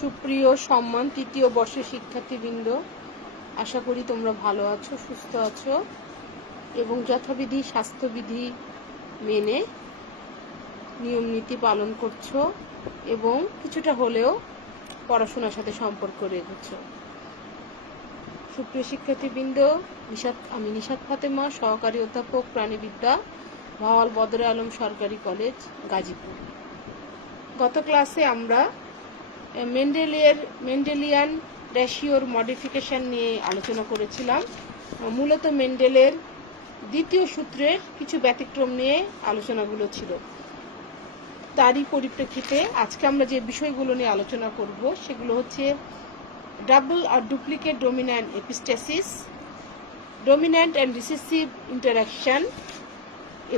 সুপ্রিয় সম্মান তৃতীয় বর্ষের শিক্ষার্থীবৃন্দ, আশা করি তোমরা ভালো আছো, সুস্থ আছো এবং যথাবিধি স্বাস্থ্যবিধি মেনে নিয়ম নীতি পালন করছো এবং কিছুটা হলেও পড়াশোনার সাথে সম্পর্ক রেখেছো। সুপ্রিয় শিক্ষার্থীবৃন্দ, আমি নিশাত ফাতেমা, সহকারী অধ্যাপক প্রাণীবিদ্যা, ভাওয়াল বদরে আলম সরকারি কলেজ, গাজীপুর। গত ক্লাসে আমরা মেন্ডেলিয়ান রেশিওর মডিফিকেশন নিয়ে আলোচনা করেছিলাম। মূলত মেন্ডেলের দ্বিতীয় সূত্রের কিছু ব্যতিক্রম নিয়ে আলোচনাগুলো ছিল। তারই পরিপ্রেক্ষিতে আজকে আমরা যে বিষয়গুলো নিয়ে আলোচনা করব সেগুলো হচ্ছে ডাবল আর duplicate dominant epistasis, dominant and recessive interaction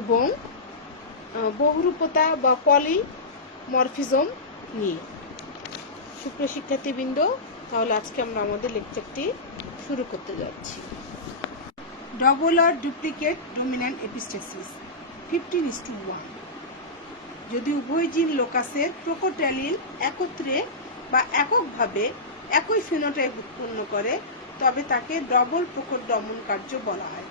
এবং বহুরূপতা বা পলিমরফিজম নিয়ে। সুপ্রিয় শিক্ষার্থীবৃন্দ, তাহলে আজকে আমরা আমাদের লেকচারটি শুরু করতে যাচ্ছি। ডাবল আর ডুপ্লিকেট ডমিন্যান্ট এপিস্টেসিস 15:1। যদি উভয় জিন লোকাসের প্রকট অ্যালিল একত্রে বা এককভাবে একই ফিনোটাইপ উৎপন্ন করে তবে তাকে ডবল প্রকট দমন কার্য বলা হয়।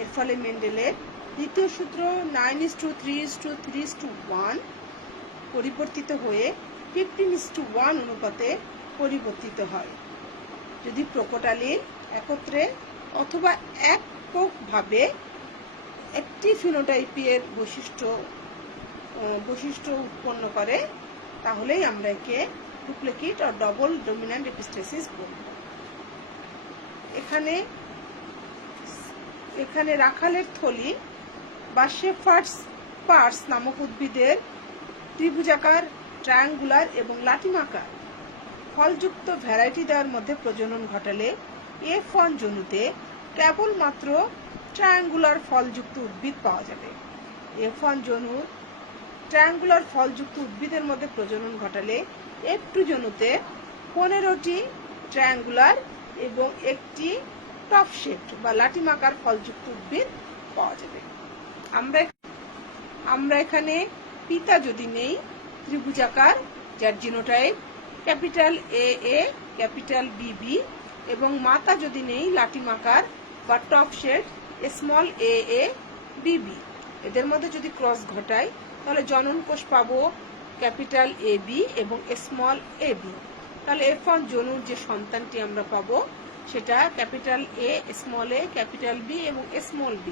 এর ফলে মেন্ডেলের দ্বিতীয় সূত্র 9:3:3:1 পরিবর্তিত হয়ে 15:1 অনুপাতে পরিবর্তিত হয়। যদি প্রকট অ্যালিল একত্রে অথবা এককভাবে একটি ফিনোটাইপের বৈশিষ্ট্য উৎপন্ন করে তাহলেই আমরা একে ডুপ্লিকেট আর ডবল ডমিন্যান্ট এপিস্টেসিস বলব। এখানে রাখালের থলি বা শেফার্ডস পার্স নামক উদ্ভিদের ত্রিভুজাকার, ট্রায়াঙ্গুলার এবং লাটিমাকার ফলযুক্ত ভ্যারাইটি দেওয়ার মধ্যে প্রজনন ঘটালে F1 জনুতে কেবলমাত্র ট্রায়াঙ্গুলার ফলযুক্ত উদ্ভিদ পাওয়া যাবে। F1 জনু ট্রায়াঙ্গুলার ফলযুক্ত উদ্ভিদের মধ্যে প্রজনন ঘটালে F2 জনুতে 15টি ট্রায়াঙ্গুলার এবং একটি টপ শেপড বা লাটিমাকার ফলযুক্ত উদ্ভিদ পাওয়া যাবে। আমরা এখানে পিতা যদি নেই ত্রিভুজাকার, যার genotype capital AA, capital BB, এবং মাতা যদি নেই লাটিমাকার বা টপ শেড স্মল AA, BB, এদের মধ্যে যদি ক্রস ঘটাই তাহলে জনন কোষ পাবো ক্যাপিটাল AB এবং স্মল AB। তাহলে F1 জনুর যে সন্তানটি আমরা পাবো সেটা capital A, small a, capital B এবং স্মল b।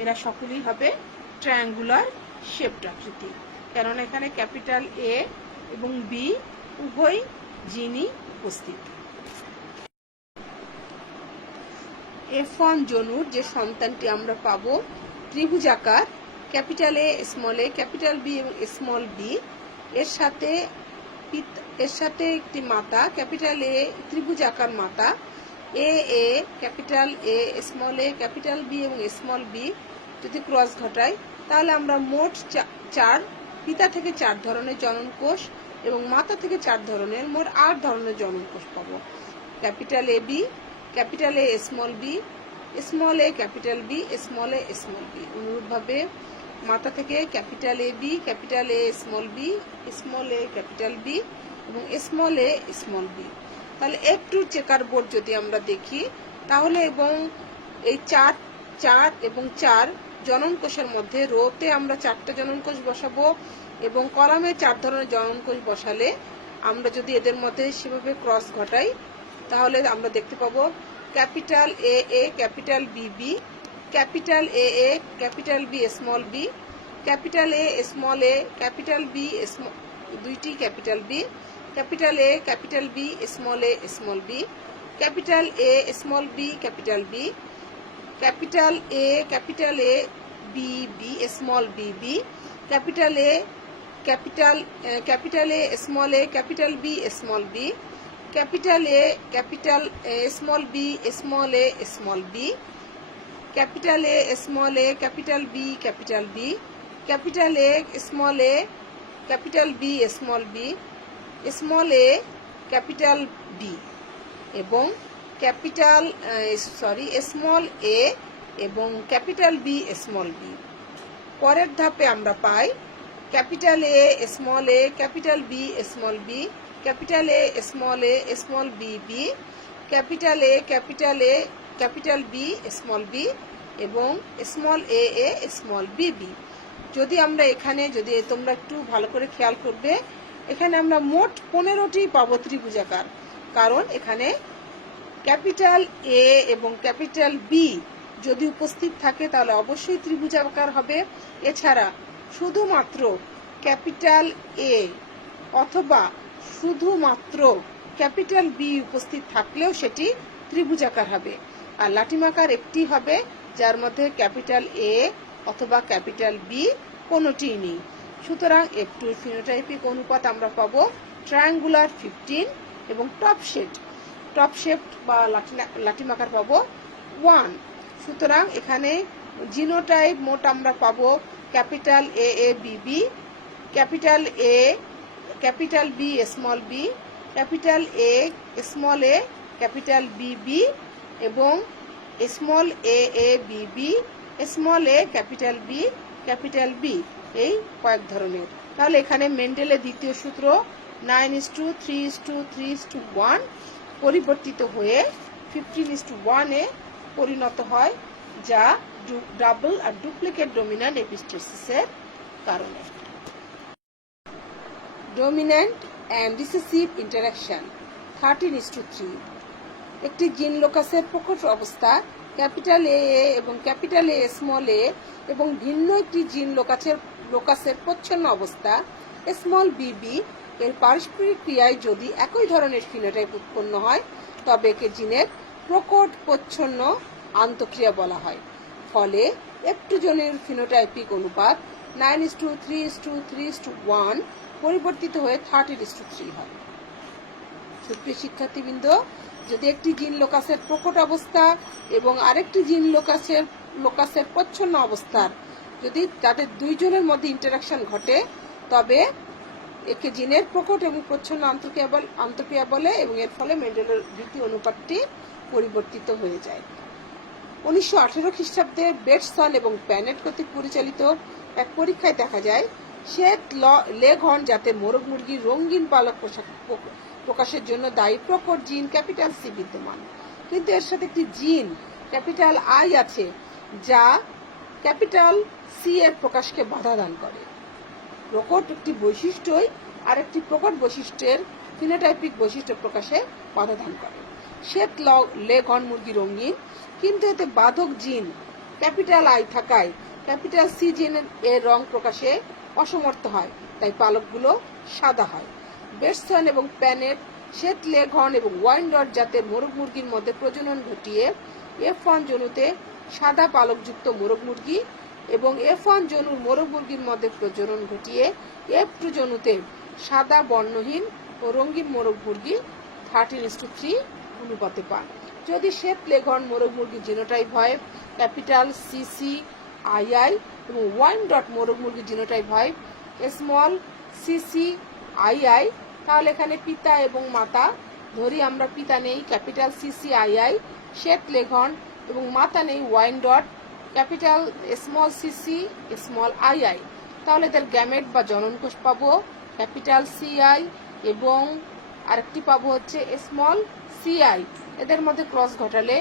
এরা সকলেই হবে ট্রায়াঙ্গুলার শেপড আকৃতি, কেননা এখানে ক্যাপিটাল A এবং B উভয় জিনই উপস্থিত। F1 জনুর যে সন্তানটি আমরা পাবো ত্রিভুজাকার, capital A, small a, capital B এবং স্মল b, এর সাথে একটি মাতা ক্যাপিটাল A ত্রিভুজাকার মাতা AA, capital A, small a, capital B এবং স্মল b যদি ক্রস ঘটায় তাহলে আমরা মোট 4 পিতা থেকে 4 ধরনের জনন কোষ এবং মাতা থেকে 4 ধরনের, মোট 8 ধরনের জনন কোষ পাবো। Capital AB, capital A, small b, small a, capital B, small a, small b। অনুরূপভাবে মাতা থেকে capital AB, capital A, small b, small a, capital B এবং স্মল a, স্মল b। তাহলে একটু চেকার বোর্ড যদি আমরা দেখি তাহলে এবং এই 4 এবং 4 জনন কোষের মধ্যে রোতে আমরা 4টা জনন কোষ বসাবো এবং কলামে 4 ধরনের জনন কোষ বসালে আমরা যদি এদের মধ্যে সেভাবে ক্রস ঘটাই তাহলে আমরা দেখতে পাবো capital AA, capital BB, capital AA, capital B, small b, capital A, small a, capital B, দুইটি capital B, capital A, capital B, small a, small b, capital A, small b, capital B, capital A, capital A, BB, small bb, capital A, capital A, small a, capital B, small b, capital A, capital small b, small a, small b, capital A, small a, capital B, capital B, capital A, small a, capital B, small b, small a, capital B এবং small a এবং capital B, small b। পরের ধাপে আমরা পাই capital A, small a, capital B, small b, capital A, small B B, capital A, capital B, small B এবং small A, small B B. যদি আমরা এখানে, যদি তোমরা একটু ভালো করে খেয়াল করবে, এখানে আমরা মোট 15টি পাবো ত্রিভুজাকার, কারণ এখানে ক্যাপিটাল এ এবং ক্যাপিটাল বি যদি উপস্থিত থাকে তাহলে অবশ্যই ত্রিভুজাকার হবে। এছাড়া শুধুমাত্র ক্যাপিটাল এ অথবা শুধুমাত্র ক্যাপিটাল বি উপস্থিত থাকলেও সেটি ত্রিভুজাকার হবে। আর লাটিমাকার একটি হবে যার মধ্যে ক্যাপিটাল এ অথবা ক্যাপিটাল বি কোনোটিই নেই। সুতরাং F2 ফিনোটাইপিক অনুপাত আমরা পাবো ট্রায়াঙ্গুলার 15 এবং টপ শেপ বা লাটিমাকার পাবো 1। সুতরাং এখানে জিনোটাইপ মোট আমরা পাবো capital A B B, capital A, capital B, small B, capital A, small A, capital B B এবং small A B B, small A, capital B, এই কয়েক ধরনের। তাহলে এখানে মেন্ডেলের দ্বিতীয় সূত্র 9:3:3:1 পরিবর্তিত হয়ে 15:1 এ পরিণত হয়, যা ডাবল আর ডুপ্লিকেট ডমিন্যান্ট এপিস্টেসিসের কারণে। Dominant and recessive interaction 13:3। একটি জিন লোকাসের প্রকট অবস্থা ক্যাপিটাল এ এবং ক্যাপিটাল এ, স্মল এ এবং ভিন্ন একটি জিন লোকাসের প্রচ্ছন্ন অবস্থা স্মল বি বি এর পারস্পরিক ক্রিয়ায় যদি একই ধরনের ফিনোটাইপ উৎপন্ন হয় তবে একে জিনের প্রকট প্রচ্ছন্ন আন্তঃক্রিয়া বলা হয়। ফলে F2 জনের ফিনোটাইপিক অনুপাত 9:3:3:1 পরিবর্তিত হয়ে 13:3 হয়। সুপ্রিয় শিক্ষার্থীবৃন্দ, যদি একটি জিন লোকাসের প্রকট অবস্থা এবং আরেকটি জিন লোকাসের প্রচ্ছন্ন অবস্থার যদি তাদের দুইজনের মধ্যে ইন্টারাকশন ঘটে তবে একে জিনের প্রকট এবং প্রচ্ছন্ন আন্তঃক্রিয়া বলে এবং এর ফলে মেন্ডেলের দ্বিতীয় অনুপাতটি পরিবর্তিত হয়ে যায়। 1918 খ্রিস্টাব্দে বেটসন এবং প্যানেট কর্তৃক পরিচালিত এক পরীক্ষায় দেখা যায় শ্বেত লেঘর্ন জাতের মোরগ মুরগির রঙিন পালক প্রকাশের জন্য দায়ী প্রকট জিন ক্যাপিটাল সি বিদ্যমান, কিন্তু এর সাথে একটি জিন ক্যাপিটাল আই আছে যা ক্যাপিটাল সি এর প্রকাশকে বাধা দান করে। প্রকট একটি বৈশিষ্ট্যই আরেকটি প্রকট বৈশিষ্ট্যের ফিনোটাইপিক বৈশিষ্ট্য প্রকাশে বাধা দান করে। শ্বেত লেঘর্ন মুরগি রঙিন, কিন্তু এতে বাধক জিন ক্যাপিটাল আই থাকায় ক্যাপিটাল সি জিন এর রং প্রকাশে অসমর্থ হয়, তাই পালকগুলো সাদা হয়। বেটসন এবং প্যানেট শ্বেত লেঘর্ন এবং ওয়াইনডট জাতের মোরগ মুরগির মধ্যে প্রজনন ঘটিয়ে F1 জনুতে সাদা পালকযুক্ত মোরগ মুরগি এবং F1 জনুর মোরগ মুরগির মধ্যে প্রজনন ঘটিয়ে F2 জনুতে সাদা বর্ণহীন ও রঙিন মোরগ মুরগি 13:3 অনুপাতে পান। যদি শ্বেত লেঘর্ন মোরগ মুরগি জিনোটাইপ হয় ক্যাপিটাল সিসি আই এবং ওয়াইনডট মোরগ মুরগি জিনোটাইপ হয় স্মল সিসি আই, তাহলে এখানে পিতা এবং মাতা, ধরি আমরা পিতা নেই ক্যাপিটাল সিসি আই শ্বেত লেঘর্ন এবং মাতা নেই Wyandotte capital small CC small I, তাহলে এদের গ্যামেট বা জননকোষ পাবো ক্যাপিটাল সিআই এবং আরেকটি পাবো হচ্ছে স্মল সিআই। এদের মধ্যে ক্রস ঘটালে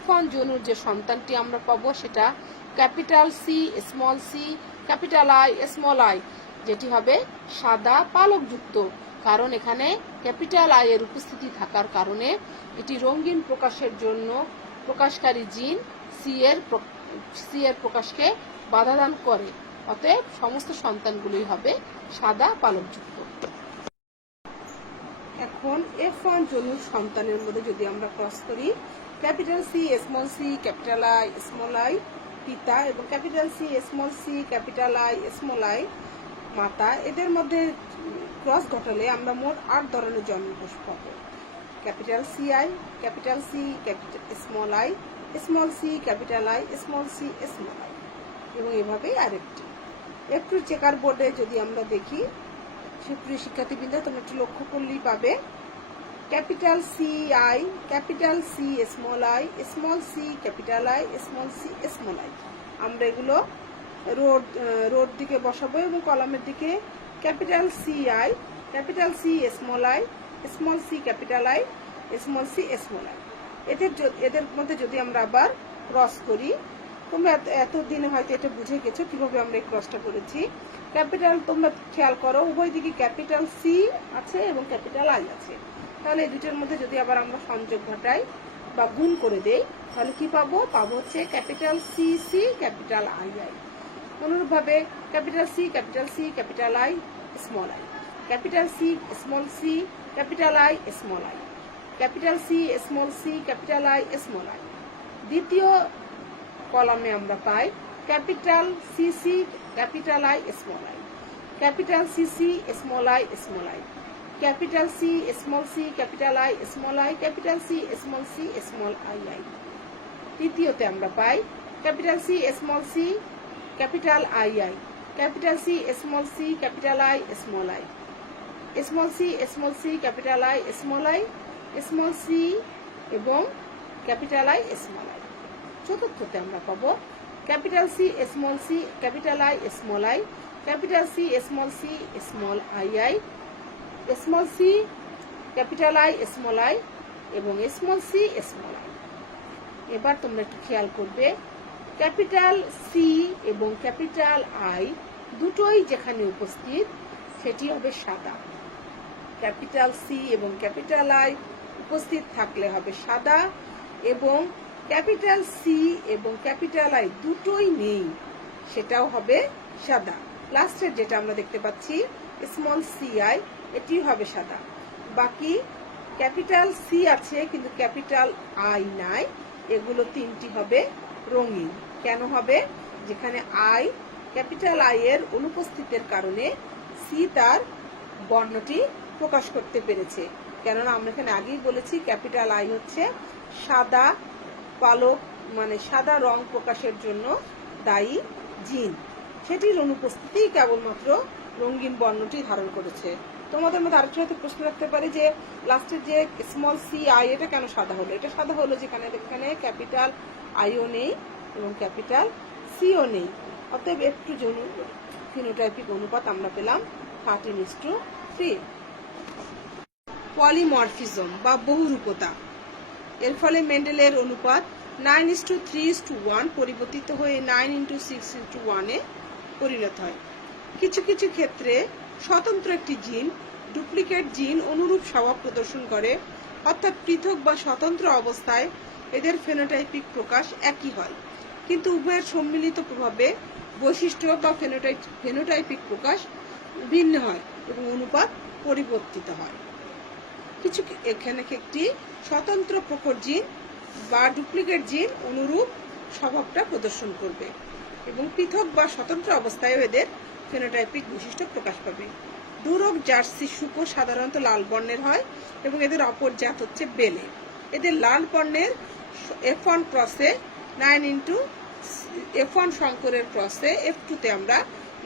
F1 জনুর যে সন্তানটি আমরা পাবো সেটা capital C capital I small I, যেটি হবে সাদা পালকযুক্ত, কারণ এখানে ক্যাপিটাল আই এর উপস্থিতি থাকার কারণে এটি রঙিন প্রকাশের জন্য প্রকাশকারী জিন সি এর প্রকাশকে বাধা দান করে। অতএব সমস্ত সন্তানগুলোই হবে সাদা পালকযুক্ত। এখন F1 জনুর সন্তানের মধ্যে যদি আমরা ক্রস করি capital C capital I small I পিতা এবং capital C capital I small I মাতা, এদের মধ্যে ক্রস ঘটালে আমরা মোট 8 ধরনের জন্মকোষ পাবো। Capital C small I small C capital I small C small I এবং এভাবেই আরেকটি। একটু চেকার বোর্ডে যদি আমরা দেখি, সুপ্রিয় শিক্ষার্থীবৃন্দ তোমরা একটু লক্ষ্য করলেই পাবে capital C I capital C small C capital I small C small I. আমরা এগুলো রোড দিকে বসাবো এবং কলামের দিকে capital C I capital C small I small C capital I, small C small I. এদের মধ্যে যদি আমরা আবার ক্রস করি, তোমরা এতদিনে হয়তো এটা বুঝে গেছো কিভাবে আমরা এই ক্রসটা করেছি। ক্যাপিটাল তোমরা খেয়াল করো, উভয় দিকে ক্যাপিটাল সি আছে এবং ক্যাপিটাল আই আছে। তাহলে এই দুটোর মধ্যে যদি আবার আমরা সংযোগ ঘটাই বা গুণ করে দেই, তাহলে কি পাবো? পাবো হচ্ছে capital C C capital I I. অনুরূপভাবে capital C capital I small I, capital C small C capital I small I, capital C small C capital I small I. দ্বিতীয় কলামে আমরা পাই capital C C capital I small I, capital C C small I small I, capital C small C capital I small I, capital C small C small I I. তৃতীয়তে আমরা পাই capital C small C capital I I, capital C small C capital I small I, small C capital I small I, small C এবং capital I small I. চতুর্থতে আমরা পাবো capital C small C capital I small I, capital C small I I, small C capital I small I এবং small C small I. এবার তোমরা একটু খেয়াল করবে, ক্যাপিটাল সি এবং ক্যাপিটাল আই দুটোই যেখানে উপস্থিত সেটি হবে সাদা। ক্যাপিটাল সি এবং ক্যাপিটাল আই উপস্থিত থাকলে হবে সাদা, এবং ক্যাপিটাল সি এবং ক্যাপিটাল আই দুটোই নেই, সেটাও হবে সাদা। লাস্টের যেটা আমরা দেখতে পাচ্ছি স্মল সি আই, এটি হবে সাদা। বাকি ক্যাপিটাল সি আছে কিন্তু ক্যাপিটাল আই নাই, এগুলো তিনটি হবে রঙিন। কেন হবে? যেখানে আই ক্যাপিটাল আই এর অনুপস্থিতির কারণে সি তার বর্ণটি প্রকাশ করতে পেরেছে। কেননা আমরা এখানে আগেই বলেছি ক্যাপিটাল আই হচ্ছে সাদা পালক, মানে সাদা রং প্রকাশের জন্য দায়ী জিন, সেটির অনুপস্থিতি কেবলমাত্র রঙিন বর্ণটি ধারণ করেছে। তোমাদের মধ্যে আরেকটা হয়তো প্রশ্ন রাখতে পারি যে লাস্টের যে স্মল সি আই এটা কেন সাদা হলো? এটা সাদা হলো যেখানে এখানে ক্যাপিটাল আইও নেই এবং ক্যাপিটাল সিও নেই, অতএব একটু ফিনোটাইপিক অনুপাত আমরা পেলাম 13:3। পলিমরফিজম বা বহুরূপতা, এর ফলে মেন্ডেলের অনুপাত 9:3:1 পরিবর্তিত হয়ে 9:6:1 এ পরিণত হয়। কিছু কিছু ক্ষেত্রে স্বতন্ত্র একটি জিন ডুপ্লিকেট জিন অনুরূপ স্বভাব প্রদর্শন করে, অর্থাৎ পৃথক বা স্বতন্ত্র অবস্থায় এদের ফেনোটাইপিক প্রকাশ একই হয়, কিন্তু উভয়ের সম্মিলিত প্রভাবে বৈশিষ্ট্য বা ফেনোটাইপিক প্রকাশ ভিন্ন হয় এবং অনুপাত পরিবর্তিত হয়। কিছু এখানে একটি স্বতন্ত্র প্রকট জিন বা ডুপ্লিকেট জিন অনুরূপ স্বভাবটা প্রদর্শন করবে এবং পৃথক বা স্বতন্ত্র অবস্থায় এদের ফেনোটাইপিক বৈশিষ্ট্য প্রকাশ পাবে। ডুরক জার্সি শুকর সাধারণত লাল বর্ণের হয় এবং এদের অপর জাত হচ্ছে বেলে। এদের লাল বর্ণের F1 ক্রসে 9 F1 শঙ্করের ক্রসে F2তে আমরা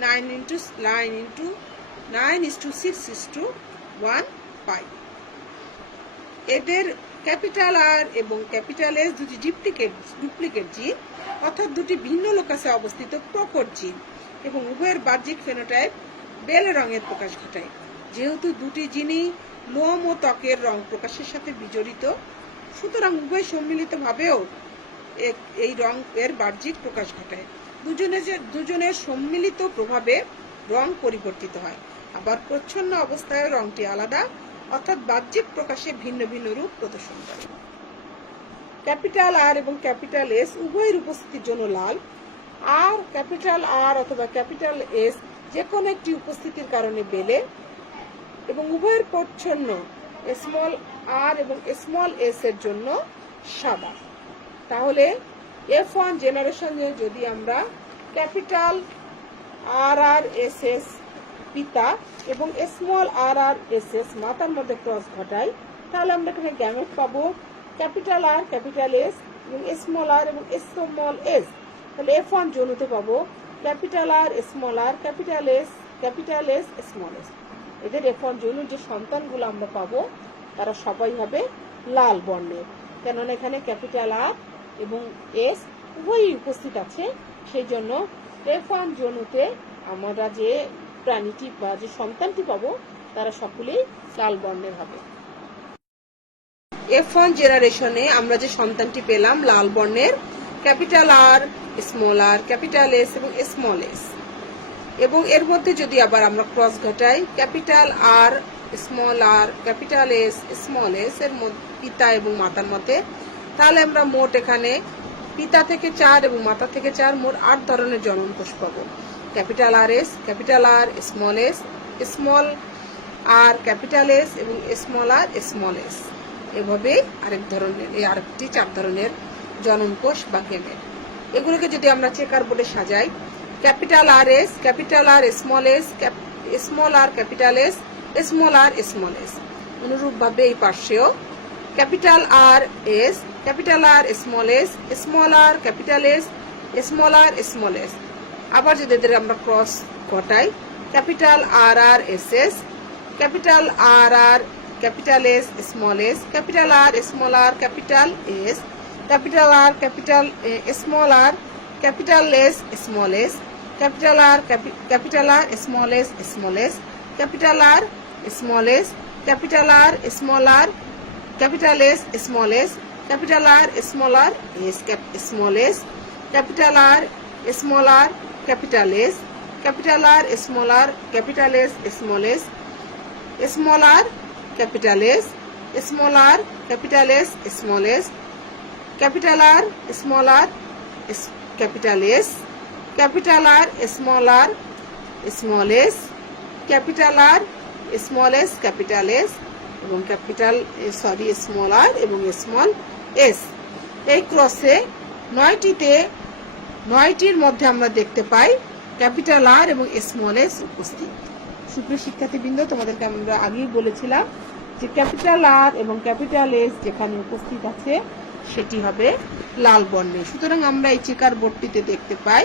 9:6:1 পাই। এদের ক্যাপিটাল আর এবং ক্যাপিটাল এস দুটি ডুপ্লিকেট জিন, অর্থাৎ দুটি ভিন্ন লোকাসে অবস্থিত প্রকট জিন, এবং উভয়ের বাহ্যিক ফেনোটাইপ বেলে রঙের প্রকাশ ঘটায়। যেহেতু দুটি জিনই লোম ও ত্বকের রং প্রকাশের সাথে বিজড়িত, সুতরাং উভয় সম্মিলিতভাবেও এই রং এর বাহ্যিক প্রকাশ ঘটায়। দুজনের সম্মিলিত প্রভাবে রং পরিবর্তিত হয়, আবার প্রচ্ছন্ন অবস্থায় রংটি আলাদা, অর্থাৎ বাহ্যিক প্রকাশে ভিন্ন ভিন্ন রূপ প্রদর্শন করে। ক্যাপিটাল আর এবং ক্যাপিটাল এস উভয়ের উপস্থিতির জন্য লাল, আর ক্যাপিটাল আর অথবা ক্যাপিটাল এস যে কোনো একটি উপস্থিতির কারণে বেলে, এবং উভয়ের প্রচ্ছন্ন স্মল আর এবং স্মল এস এর জন্য সাদা। তাহলে F1 জেনারেশনে যদি আমরা capital R R S S পিতা এবং small R R S S মাতার মধ্যে ক্রস ঘটাই, তাহলে আমরা এখানে গ্যামেট পাবো ক্যাপিটাল আর ক্যাপিটাল এস এবং স্মল আর এবং স্মল এস। তাহলে F1 যৌনতে পাবো capital R capital S small S. এদের F1 যৌন যে সন্তানগুলো আমরা পাবো তারা সবাই হবে লাল বর্ণের, কেননা এখানে ক্যাপিটাল আর এবং এস উভয়ই উপস্থিত আছে। সেই জন্য F1 যৌনতে আমরা যে প্রাণীটি বা যে সন্তানটি পাবো তারা সকলেই লাল বর্ণের হবে। F1 জেনারেশনে আমরা যে সন্তানটি পেলাম লাল বর্ণের, capital R, small R, capital S এবং স্মল এস, এবং এর মধ্যে যদি আবার আমরা ক্রস ঘটাই capital R, small R, capital S, small S এর পিতা এবং মাতার মতে, তাহলে আমরা মোট এখানে পিতা থেকে 4 এবং মাতা থেকে 4 মোট 8 ধরনের জনন কোষ পাবো। Capital R S, capital R, small R, capital S এবং স্মল আর, স্মল এস, এভাবে আরেকটি 4 ধরনের জনন কোষ বা গেমেট। এগুলোকে যদি আমরা চেকার বোর্ডে সাজাই, capital R S, capital R, small R, capital S, small R, small S. অনুরূপভাবে এই পাশেও capital R S, capital R, small R, capital S, small R, small S. আবার যদি এদের আমরা ক্রস ঘটাই, capital R R, S S, capital R R, capital S, small S, capital R, small R, capital S, capital R, capital small R, capital S, small S, capital R, capital R, small S, small S, capital R, small S, capital R, small R, capital S, small S, capital R, small R, small S, capital R, small R, capital S, capital R, small R, capital S, small S, small R, capital S, small R, capital S, small S, capital R, small R, capital S, capital R, small R, small S, capital R, small S, capital S এবং small R এবং small S. এই ক্রসে 9টির মধ্যে আমরা দেখতে পাই capital আর এবং small S উপস্থিত। সুপ্রিয় শিক্ষার্থীবৃন্দ, তোমাদেরকে আমরা আগেই বলেছিলাম যে ক্যাপিটাল আর এবং ক্যাপিটাল এস যেখানে উপস্থিত আছে সেটি হবে লাল বর্ণে। সুতরাং আমরা এই চেকার বোর্ডটিতে দেখতে পাই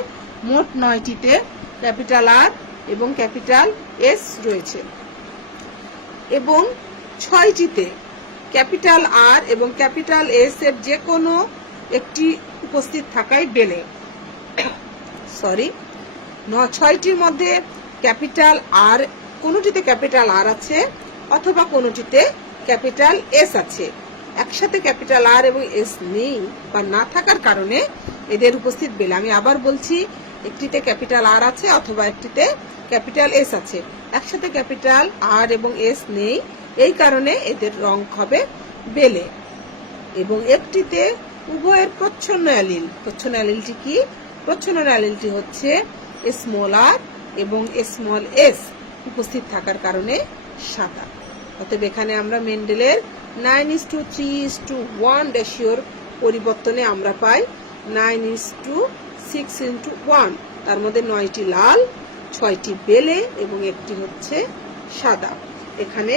মোট 9টিতে ক্যাপিটাল আর এবং ক্যাপিটাল এস রয়েছে এবং 6টিতে ক্যাপিটাল আর এবং ক্যাপিটাল এস এর যে কোনো একটি উপস্থিত থাকাই বেলে। 6টির মধ্যে ক্যাপিটাল আর, কোনোটিতে ক্যাপিটাল আর আছে অথবা কোনোটিতে ক্যাপিটাল এস আছে। একসাথে ক্যাপিটাল আর এবং এস নেই বা না থাকার কারণে এদের উপস্থিত বেলে। আমি আবার বলছি, একটিতে ক্যাপিটাল আর আছে অথবা একটিতে ক্যাপিটাল এস আছে। একসাথে ক্যাপিটাল আর এবং এস নেই, এই কারণে এদের রং হবে বেলে। এবং একটিতে উভয়ের প্রচ্ছন্ন অ্যালিল। প্রচ্ছন্ন অ্যালিলটি কি? প্রচ্ছন্ন অ্যালিলটি হচ্ছে স্মল আর এবং স্মল এস উপস্থিত থাকার কারণে সাদা। অতএব এখানে আমরা মেন্ডেলের 9:3:1 রেশিওর পরিবর্তনে আমরা পাই 9:6:1। তার মধ্যে 9টি লাল, 6টি বেলে এবং একটি হচ্ছে সাদা। এখানে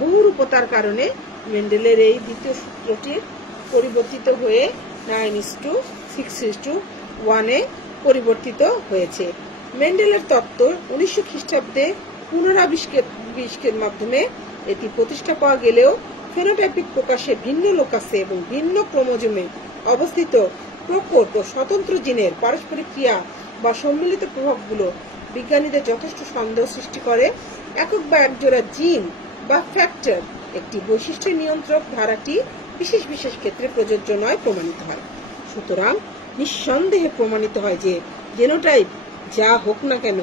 বহুরূপতার কারণে মেন্ডেলের এই দ্বিতীয় সূত্রটি পরিবর্তিত হয়ে 9:6:1 পরিবর্তিত হয়েছে। মেন্ডেলের তত্ত্ব 1900 খ্রিস্টাব্দে পুনরাবিষ্কারের মাধ্যমে এটি প্রতিষ্ঠা পাওয়া গেলেও ফেনোটাইপিক প্রকাশে ভিন্ন লোকাসে এবং ভিন্ন ক্রোমোজোমে অবস্থিত প্রকট ও স্বতন্ত্র জিনের পারস্পরিক ক্রিয়া বা সম্মিলিত প্রভাবগুলো বিজ্ঞানীদের যথেষ্ট সন্দেহ সৃষ্টি করে। একক বা একজোড়া জিন বা ফ্যাক্টর একটি বৈশিষ্ট্য নিয়ন্ত্রক ধারাটি বিশেষ বিশেষ ক্ষেত্রে প্রযোজ্য নয় প্রমাণিত হয়। সুতরাং নিঃসন্দেহে প্রমাণিত হয় যে জেনোটাইপ যা হোক না কেন,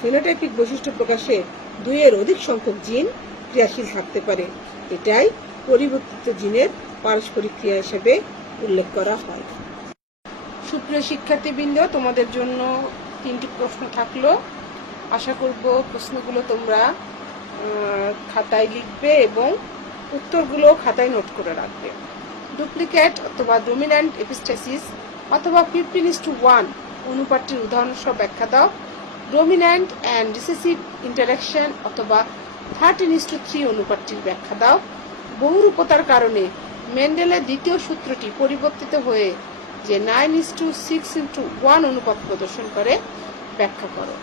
ফেনোটাইপিক বৈশিষ্ট্য প্রকাশে 2-এর অধিক সংখ্যক জিন ক্রিয়াশীল থাকতে পারে। এটাই পরিবর্তিত জিনের পারস্পরিক ক্রিয়া হিসেবে উল্লেখ করা হয়। সুপ্রিয় শিক্ষার্থীবৃন্দ, তোমাদের জন্য 3টি প্রশ্ন থাকলো। আশা করব প্রশ্নগুলো তোমরা খাতায় লিখবে এবং উত্তরগুলো খাতায় নোট করে রাখবে। ডুপ্লিকেট অথবা ডমিন্যান্ট এপিস্টেসিস অথবা 15:1 অনুপাতটির উদাহরণ সহ ব্যাখ্যা দাও। ডমিন্যান্ট অ্যান্ড রিসেসিভ ইন্টারাকশন অথবা 13:3 অনুপাতটির ব্যাখ্যা দাও। বহুরূপতার কারণে মেন্ডেলের দ্বিতীয় সূত্রটি পরিবর্তিত হয়ে যে 9:6:1 অনুপাত প্রদর্শন করে ব্যাখ্যা করো।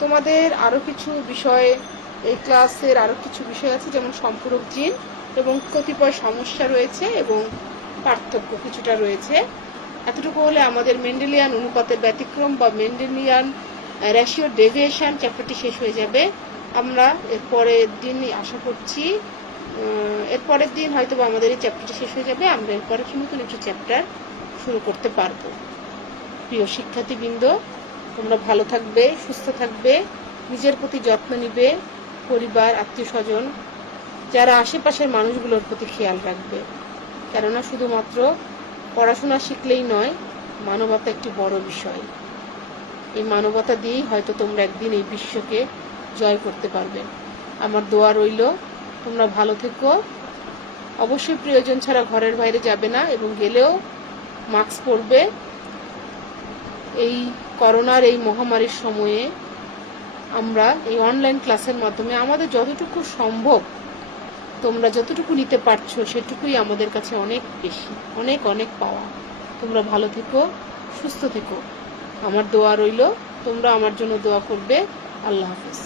তোমাদের আরো কিছু বিষয়, এই ক্লাসের আরো কিছু বিষয় আছে, যেমন সম্পূরক জিন এবং কতিপয় সমস্যা রয়েছে এবং পার্থক্য কিছুটা রয়েছে। এতটুকু হলে আমাদের মেন্ডেলিয়ান অনুপাতের ব্যতিক্রম বা মেন্ডেলিয়ান রেশিও ডেভিয়েশন চ্যাপ্টারটি শেষ হয়ে যাবে। আমরা এর পরের দিন আশা করছি এর পরের দিন হয়তো আমাদের এই চ্যাপ্টারটা শেষ হয়ে যাবে, আমরা এরপরে নতুন একটি চ্যাপ্টার শুরু করতে পারবো। প্রিয় শিক্ষার্থীবৃন্দ, তোমরা ভালো থাকবে, সুস্থ থাকবে, নিজের প্রতি যত্ন নিবে, পরিবার, আত্মীয় স্বজন, যারা আশেপাশের মানুষগুলোর প্রতি খেয়াল রাখবে। কেননা শুধুমাত্র পড়াশোনা শিখলেই নয়, মানবতা একটি বড় বিষয়। এই মানবতা দিয়েই হয়তো তোমরা একদিন এই বিশ্বকে জয় করতে পারবে। আমার দোয়া রইল, তোমরা ভালো থেকো। অবশ্যই প্রয়োজন ছাড়া ঘরের বাইরে যাবে না, এবং গেলেও মাস্ক পরবে। এই করোনার এই মহামারীর সময়ে আমরা এই অনলাইন ক্লাসের মাধ্যমে আমাদের যতটুকু সম্ভব, তোমরা যতটুকু নিতে পারছো সেটুকুই আমাদের কাছে অনেক বেশি, অনেক অনেক পাওয়া। তোমরা ভালো থেকো, সুস্থ থেকো। আমার দোয়া রইল, তোমরা আমার জন্য দোয়া করবে। আল্লাহ হাফেজ।